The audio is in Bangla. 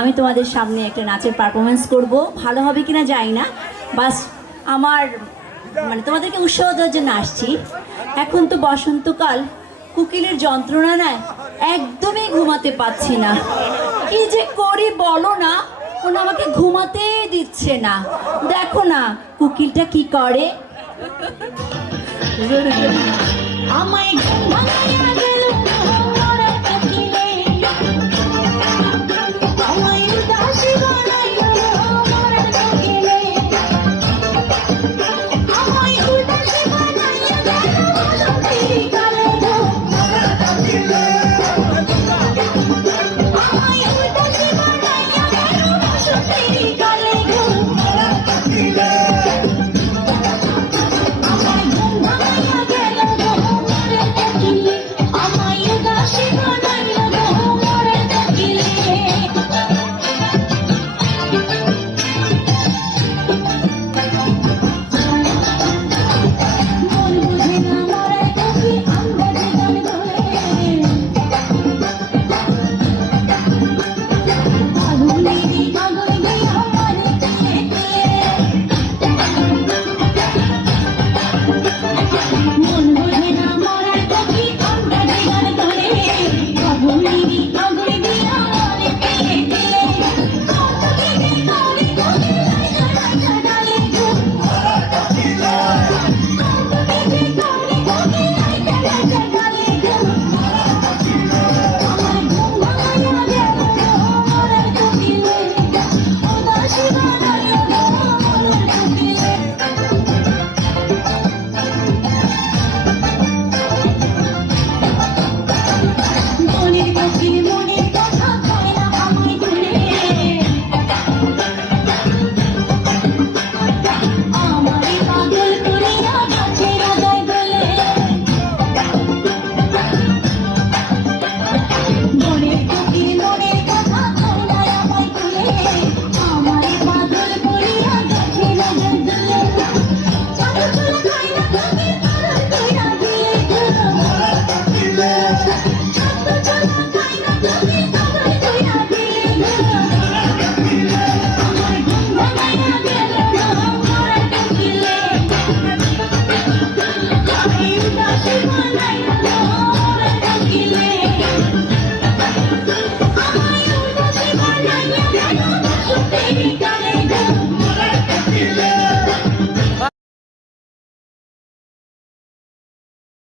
আমি তোমাদের সামনে একটা নাচের পারফরমেন্স করব। ভালো হবে কিনা জানি না, বাস আমার মানে তোমাদেরকে উৎসাহ দেওয়ার জন্য আসছি। এখন তো বসন্তকাল, কোকিলের যন্ত্রণা নেয়, একদমই ঘুমাতে পাচ্ছি না। কি যে করি বলো না, ওনা আমাকে ঘুমাতেই দিচ্ছে না। দেখো না কোকিলটা কি করে। আমায় ঘুম ভাঙাইয়া গেল মোরা কোকিলে, আমায় উদাসী বানাইল মোরা কোকিলে, আমায় উদাসী বানাইয়া গেল বসন্তের কালে গো মোরা কোকিলে, আমায় উদাসী বানাইয়া গেল বসন্তের কালে গো মোরা কোকিলে।